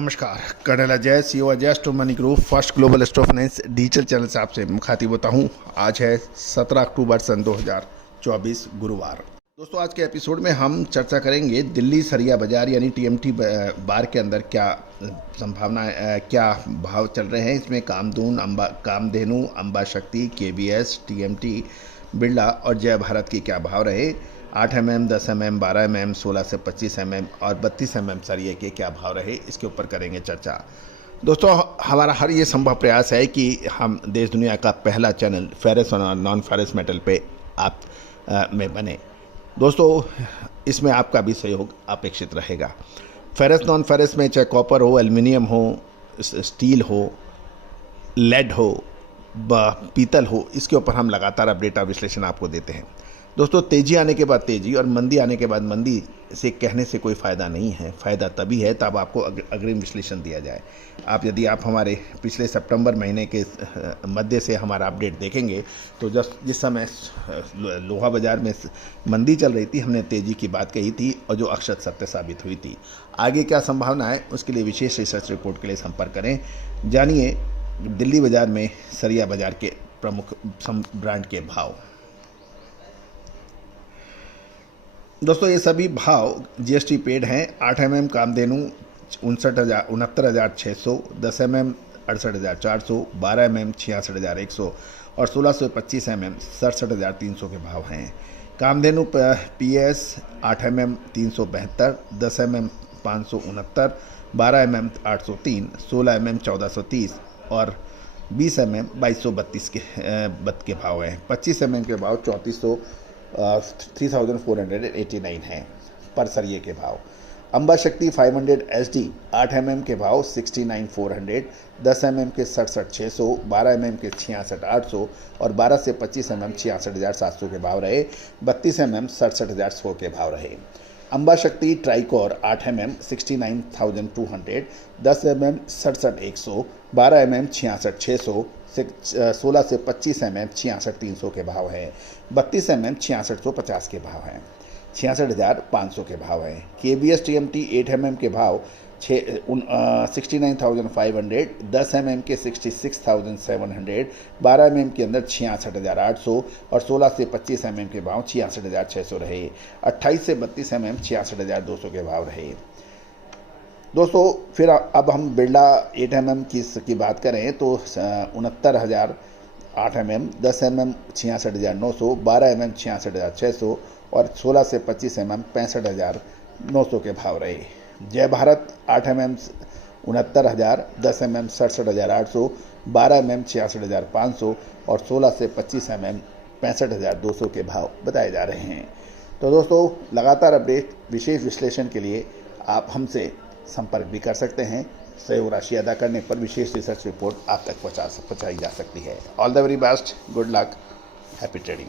नमस्कार, colonel Ajay, CEO Ajay stock money group first global stock finance digital channel से आपसे मुखातिब होता हूं। आज है 17 अक्टूबर सन 2024 गुरुवार। दोस्तों, आज के एपिसोड में हम चर्चा करेंगे दिल्ली सरिया बाजार यानी टीएमटी बार के अंदर क्या संभावना, क्या भाव चल रहे हैं। इसमें कामधेनु, अंबा शक्ति, केवीएस, टीएमटी, बिरला और जय भारत की क्या भाव रहे। 8 mm, 10 mm, 12 mm, 16 से 25 mm और 32 mm सरिये के क्या भाव रहे, इसके ऊपर करेंगे चर्चा। दोस्तों, हमारा हर ये संभव प्रयास है कि हम देश दुनिया का पहला चैनल फेरस और नॉन फेरस मेटल पे आप में बने। दोस्तों, इसमें आपका भी सहयोग अपेक्षित रहेगा। फेरस नॉन फेरस में चाहे कॉपर हो, एल्युमिनियम हो, स्टील हो, लेड हो, पीतल हो, इसके ऊपर हम लगातार अपडेट और विश्लेषण आपको देते हैं। दोस्तों, तेज़ी आने के बाद तेज़ी और मंदी आने के बाद मंदी से कहने से कोई फ़ायदा नहीं है। फ़ायदा तभी है तब आपको अग्रिम विश्लेषण दिया जाए। यदि आप हमारे पिछले सितंबर महीने के मध्य से हमारा अपडेट देखेंगे तो जिस समय लोहा बाज़ार में मंदी चल रही थी, हमने तेज़ी की बात कही थी और जो अक्षत सत्य साबित हुई थी। आगे क्या संभावना है, उसके लिए विशेष रिसर्च रिपोर्ट के लिए संपर्क करें। जानिए दिल्ली बाज़ार में सरिया बाज़ार के प्रमुख ब्रांड के भाव। दोस्तों, ये सभी भाव जीएसटी पेड हैं। 8 mm कामधेनु 69,600, 10 mm 68,400, 12 mm 66,100 और 16 से 25 mm 67,300 के भाव हैं। Kamdhenu PS 8 mm 372, 10 mm 569, 12 mm 803, 16 mm 1430 और 20 mm 2232 के भाव हैं। 25 mm के भाव 3489 है पर सरिये के भाव। अंबा शक्ति 500 SD 8 mm के भाव 69,400, 10 mm के 67,600, 12 mm के 66,800 और 12 से 25 mm 66,700 के भाव रहे। 32 mm 67,100 के भाव रहे। अंबा शक्ति ट्राइकोर 8 mm 69,200, 10 mm 67,100, 12 mm 66,600, 16 से 25 mm 66,300 के भाव हैं। 32 mm 6650 के भाव हैं। 66,500 के भाव हैं। केबीएस टीएमटी 8 mm के भाव 69,500, 10 mm के 66,700, 12 mm के अंदर 66,800 और 16 से 25 mm के भाव 66,600 रहे। 28 से 32 mm 66,200 के भाव रहे। दोस्तों, फिर अब हम बिरला 8 mm की बात करें तो 69,000 8 mm, 10 mm 66,900, 12 mm 66,600 और 16 से 25 mm 65,900 के भाव रहे। जय भारत 8 mm 69,000, 10 mm 67,800, 12 mm 66,500 और 16 से 25 mm 65,200 के भाव बताए जा रहे हैं। तो दोस्तों, लगातार अपडेट विशेष विश्लेषण के लिए आप हमसे संपर्क भी कर सकते हैं। सहयोग राशि अदा करने पर विशेष रिसर्च रिपोर्ट आप तक पहुंचाई जा सकती है। All the very best, good luck, happy trading.